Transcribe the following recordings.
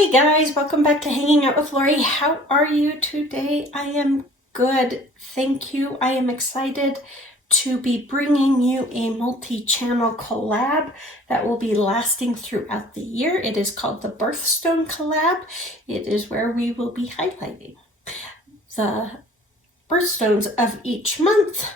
Hey guys, welcome back to Hanging Out with Lori. How are you today? I am good, thank you. I am excited to be bringing you a multi-channel collab that will be lasting throughout the year. It is called the Birthstone Collab. It is where we will be highlighting the birthstones of each month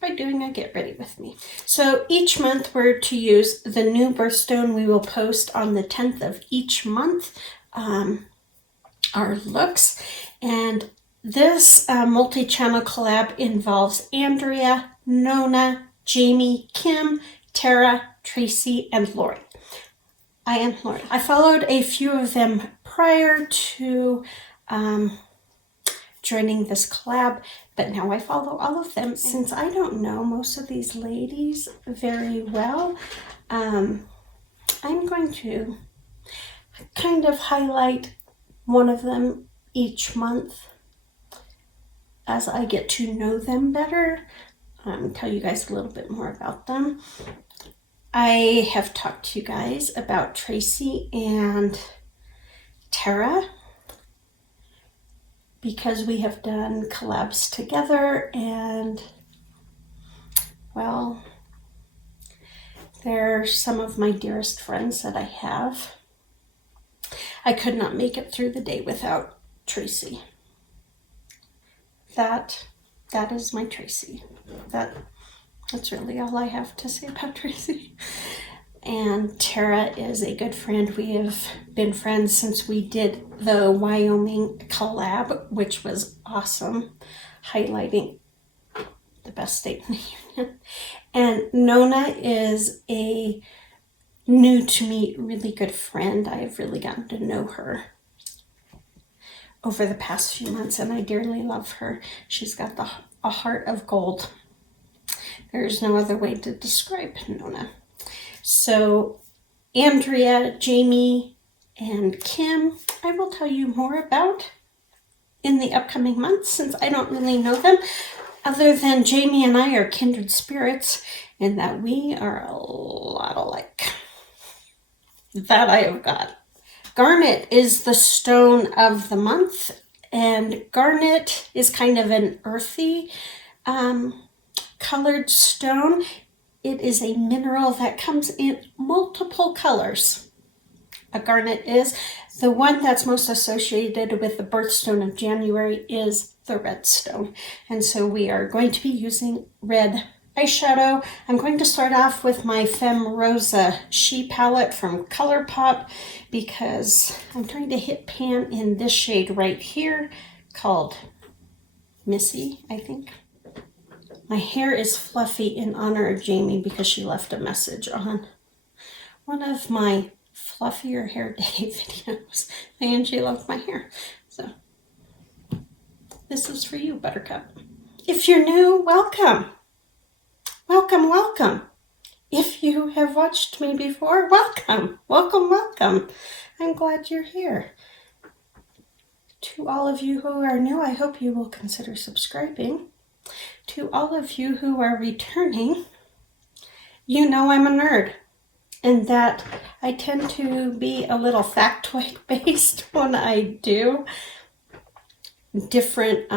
by doing a get ready with me. So each month we're to use the new birthstone. We will post on the 10th of each month our looks, and this multi-channel collab involves Andrea, Nona, Jamie, Kim, Tara, Tracy, and Lori. I am Lori. I followed a few of them prior to joining this collab, but now I follow all of them. Since I don't know most of these ladies very well, I'm going to kind of highlight one of them each month as I get to know them better, tell you guys a little bit more about them. I have talked to you guys about Tracy and Tara because we have done collabs together, and well, they're some of my dearest friends that I have. I could not make it through the day without Tracy. That is my Tracy. That's really all I have to say about Tracy. And Tara is a good friend. We have been friends since we did the Wyoming collab, which was awesome, highlighting the best state in the union. And Nona is a new to me, really good friend. I have really gotten to know her over the past few months, and I dearly love her. She's got a heart of gold. There's no other way to describe Nona. So Andrea, Jamie, and Kim, I will tell you more about in the upcoming months, since I don't really know them, other than Jamie and I are kindred spirits and that we are a lot alike. That I have got. Garnet is the stone of the month, and garnet is kind of an earthy colored stone. It is a mineral that comes in multiple colors. A garnet is. The one that's most associated with the birthstone of January is the red stone. And so we are going to be using red eyeshadow. I'm going to start off with my Femme Rosa She palette from ColourPop because I'm trying to hit pan in this shade right here called Missy, I think. My hair is fluffy in honor of Jamie because she left a message on one of my fluffier hair day videos, and she loved my hair. So this is for you, Buttercup. If you're new, welcome. Welcome, welcome. If you have watched me before, welcome, welcome, welcome. I'm glad you're here. To all of you who are new, I hope you will consider subscribing. To all of you who are returning, you know I'm a nerd, and that I tend to be a little factoid based when I do different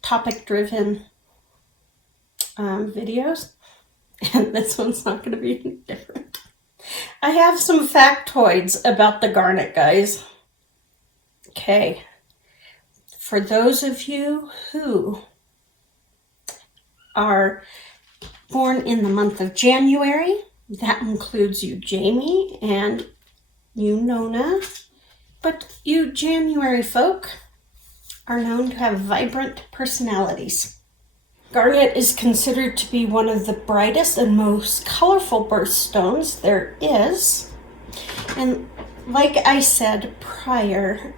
topic driven videos, and this one's not going to be any different. I have some factoids about the garnet, guys. Okay, for those of you who are born in the month of January, that includes you, Jamie, and you, Nona, but you January folk are known to have vibrant personalities. Garnet is considered to be one of the brightest and most colorful birthstones there is. And like I said prior,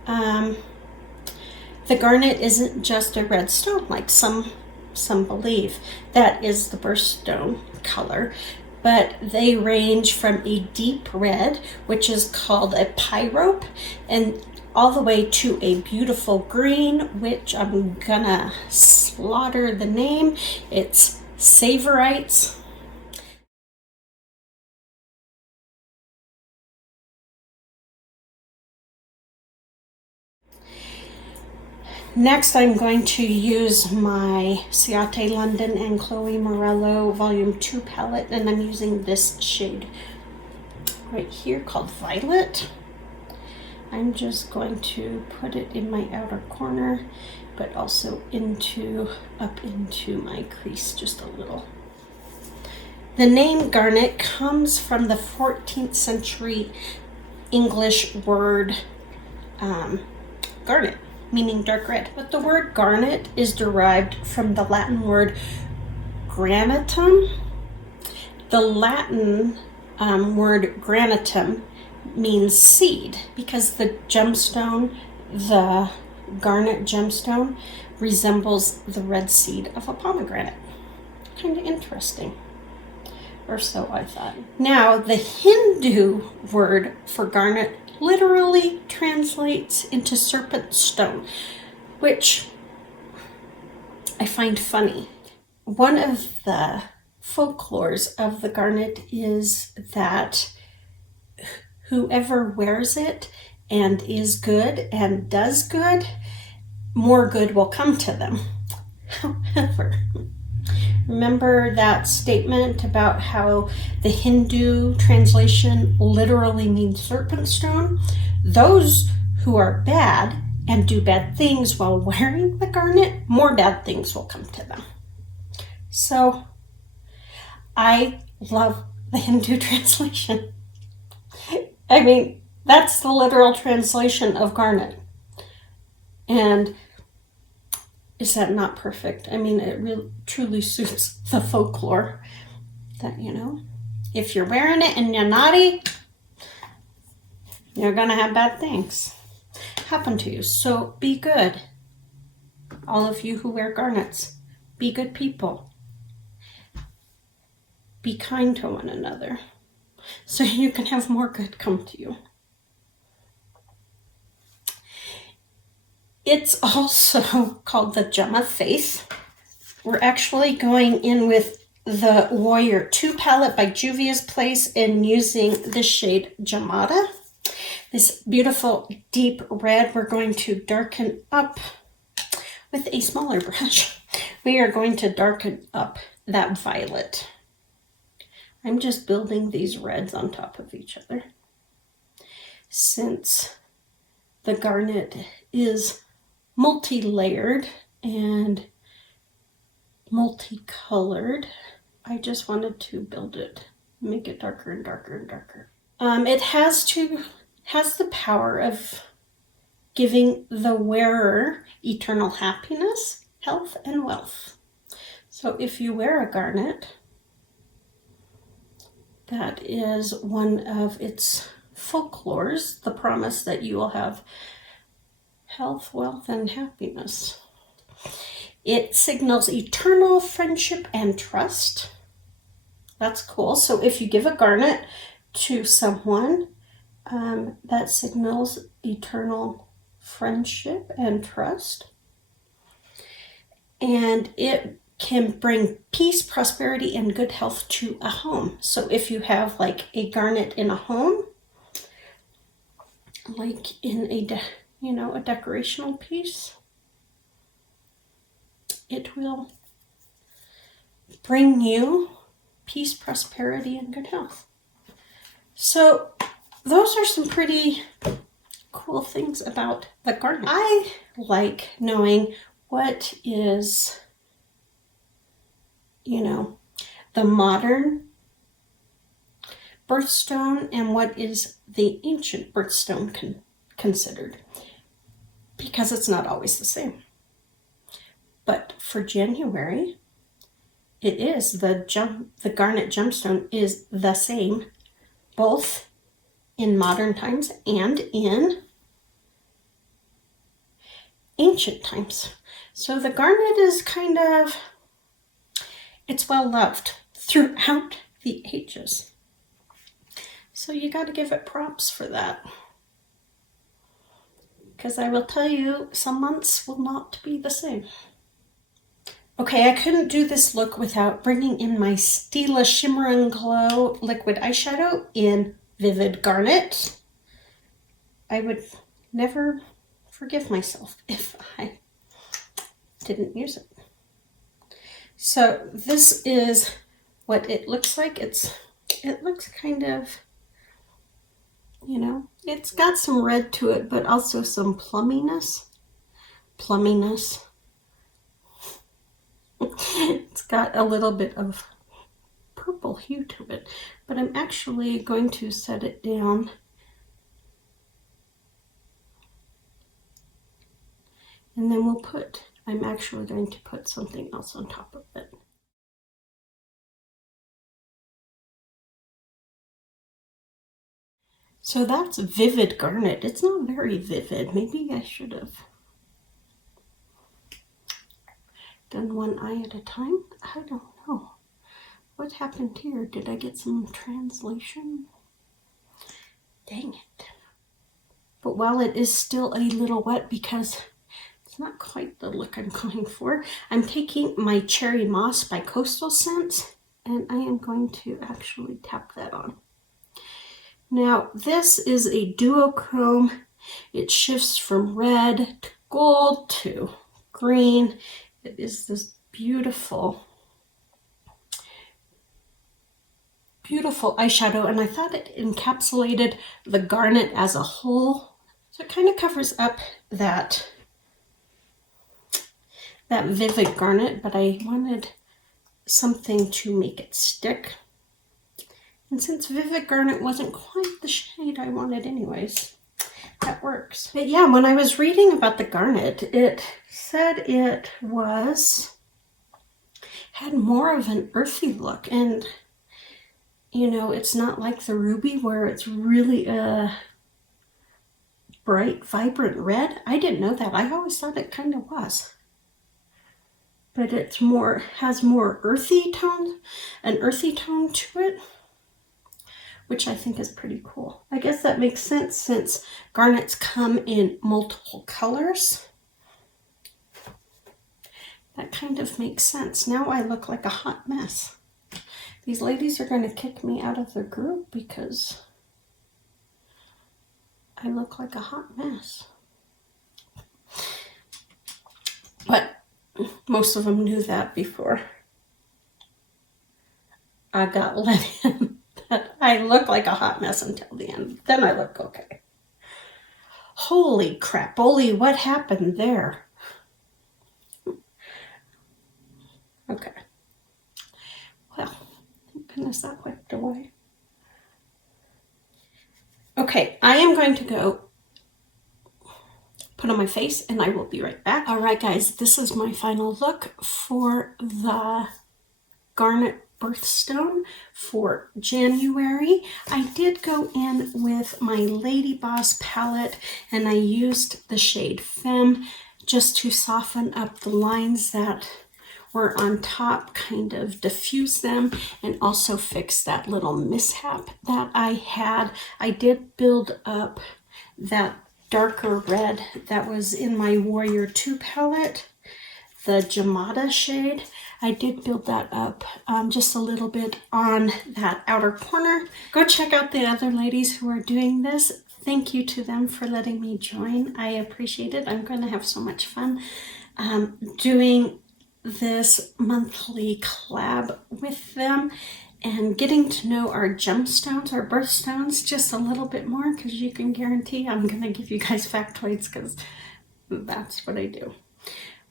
the garnet isn't just a red stone like some believe. That is the birthstone color. But they range from a deep red, which is called a pyrope, and all the way to a beautiful green, which I'm gonna slaughter the name. It's Savorites. Next, I'm going to use my Ciate London and Chloe Morello Volume 2 palette, and I'm using this shade right here called Violet. I'm just going to put it in my outer corner, but also up into my crease just a little. The name Garnet comes from the 14th century English word garnet, meaning dark red. But the word garnet is derived from the Latin word granitum. The Latin word granitum means seed because the gemstone, the garnet gemstone, resembles the red seed of a pomegranate. Kind of interesting, or so I thought. Now, the Hindu word for garnet literally translates into serpent stone, which I find funny. One of the folklores of the garnet is that whoever wears it and is good and does good, more good will come to them. However, remember that statement about how the Hindu translation literally means serpent stone? Those who are bad and do bad things while wearing the garnet, more bad things will come to them. So I love the Hindu translation. I mean, that's the literal translation of garnet. And is that not perfect? I mean, it really truly suits the folklore that, if you're wearing it and you're naughty, you're going to have bad things happen to you. So be good. All of you who wear garnets, be good people. Be kind to one another so you can have more good come to you. It's also called the Gem of Faith. We're actually going in with the Warrior 2 palette by Juvia's Place and using the shade Jamada. This beautiful deep red we're going to darken up with a smaller brush. We are going to darken up that violet. I'm just building these reds on top of each other. Since the garnet is multi-layered and multicolored, I just wanted to build it, make it darker and darker and darker. It has the power of giving the wearer eternal happiness, health, and wealth. So if you wear a garnet, that is one of its folklores, the promise that you will have health, wealth, and happiness. It signals eternal friendship and trust. That's cool. So if you give a garnet to someone, that signals eternal friendship and trust. And it can bring peace, prosperity, and good health to a home. So if you have like a garnet in a home, like in a decorational piece, it will bring you peace, prosperity, and good health. So those are some pretty cool things about the garnet. I like knowing what is, the modern birthstone and what is the ancient birthstone considered, because it's not always the same. But for January, it is the garnet gemstone is the same, both in modern times and in ancient times. So the garnet is it's well loved throughout the ages. So you got to give it props for that. Because I will tell you, some months will not be the same. Okay, I couldn't do this look without bringing in my Stila Shimmer and Glow liquid eyeshadow in Vivid Garnet. I would never forgive myself if I didn't use it. So this is what it looks like. It looks kind of, you know, it's got some red to it, but also some plumminess. It's got a little bit of purple hue to it, but I'm actually going to set it down and then I'm actually going to put something else on top of it. So that's Vivid Garnet. It's not very vivid. Maybe I should have done one eye at a time. I don't know. What happened here? Did I get some translation? Dang it. But while it is still a little wet because it's not quite the look I'm going for, I'm taking my Cherry Moss by Coastal Scents and I am going to actually tap that on. Now this is a duochrome. It shifts from red to gold to green. It is this beautiful eyeshadow, and I thought it encapsulated the garnet as a whole. So it kind of covers up that vivid garnet, but I wanted something to make it stick. And since Vivid Garnet wasn't quite the shade I wanted anyways, that works. But yeah, when I was reading about the garnet, it said it had more of an earthy look. And, you know, it's not like the ruby where it's really a bright, vibrant red. I didn't know that. I always thought it kind of was. But has more earthy tone, an earthy tone to it, which I think is pretty cool. I guess that makes sense since garnets come in multiple colors. That kind of makes sense. Now I look like a hot mess. These ladies are going to kick me out of their group because I look like a hot mess. But most of them knew that before I got let in. That I look like a hot mess until the end. Then I look okay. Holy crap, Oli, what happened there? Okay. Well, thank goodness that wiped away. Okay, I am going to go put on my face and I will be right back. All right, guys, this is my final look for the Garnet Birthstone for January. I did go in with my Lady Boss palette and I used the shade Femme just to soften up the lines that were on top, kind of diffuse them and also fix that little mishap that I had. I did build up that darker red that was in my Warrior 2 palette, the Jamada shade. I did build that up just a little bit on that outer corner. Go check out the other ladies who are doing this. Thank you to them for letting me join. I appreciate it. I'm going to have so much fun doing this monthly collab with them and getting to know our gemstones, our birthstones, just a little bit more, because you can guarantee I'm going to give you guys factoids because that's what I do.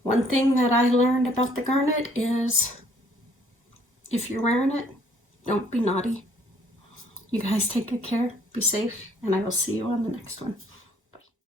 One thing that I learned about the garnet is if you're wearing it, don't be naughty. You guys take good care, be safe, and I will see you on the next one.